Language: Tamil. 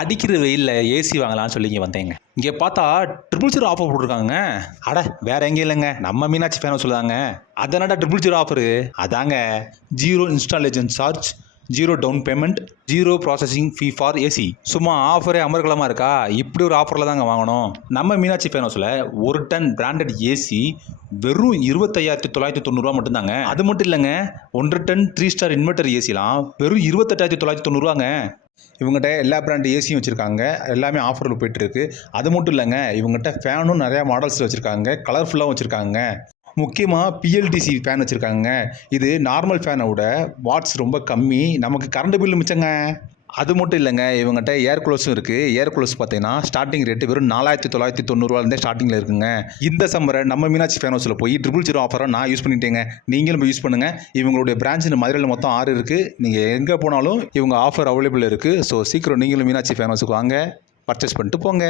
அடிக்கிற வெயிலில் ஏசி வாங்கலாம்னு சொல்லி இங்கே வந்தேங்க. இங்கே பார்த்தா 000 ஆஃபர் போட்டிருக்காங்க. அட வேற எங்கேயும் இல்லைங்க, நம்ம மீனாட்சி ஃபேனை சொல்லுதாங்க. அதனடா 000 ஆஃபரு. அதாங்க 0 installation charge, 0 down payment, 0 processing fee for AC. சும்மா ஆஃபரே அமர்கலமாக இருக்கா? இப்படி ஒரு ஆஃபரில் தாங்க வாங்கணும். நம்ம மீனாட்சி ஃபேனோஸில் 1 டன் பிராண்டட் ஏசி வெறும் 25,990 மட்டும்தாங்க. அது மட்டும் இல்லைங்க, 1.5 டன் 3 ஸ்டார் இன்வெர்டர் ஏசிலாம் வெறும் 28,990. இவங்ககிட்ட எல்லா பிராண்ட் ஏசியும் வச்சுருக்காங்க. எல்லாமே ஆஃபரில் போயிட்டுருக்கு. அது மட்டும் இல்லைங்க, இவங்ககிட்ட ஃபேனும் நிறையா மாடல்ஸ் வச்சுருக்காங்க. கலர்ஃபுல்லாகவும் வச்சுருக்காங்க. முக்கியமாக பிஎல்டிசி ஃபேன் வச்சுருக்காங்க. இது நார்மல் ஃபேனை விட வாட்ஸ் ரொம்ப கம்மி, நமக்கு கரண்ட் பில்லு மிச்சங்க. அது மட்டும் இல்லைங்க, இவங்ககிட்ட ஏர் கூலர்ஸும் இருக்குது. ஏர் கூலர்ஸ் பார்த்தீங்கன்னா ஸ்டார்டிங் ரேட்டு வெறும் 4,990 ஸ்டார்டிங்கில் இருக்குங்க. இந்த சம்மரை நம்ம மீனாட்சி ஃபேனோஸில் போய் 000 ஆஃபரை நான் யூஸ் பண்ணிட்டேங்க. நீங்களும் போய் யூஸ் பண்ணுங்கள். இவங்களுடைய பிரான்ச் மதுரையில் மொத்தம் 6 இருக்குது. நீங்கள் எங்கே போனாலும் இவங்க ஆஃபர் அவைலபிள் இருக்குது. ஸோ சீக்கிரம் நீங்களும் மீனாட்சி ஃபேனோஸுக்கு வாங்க, பர்ச்சேஸ் பண்ணிட்டு போங்க.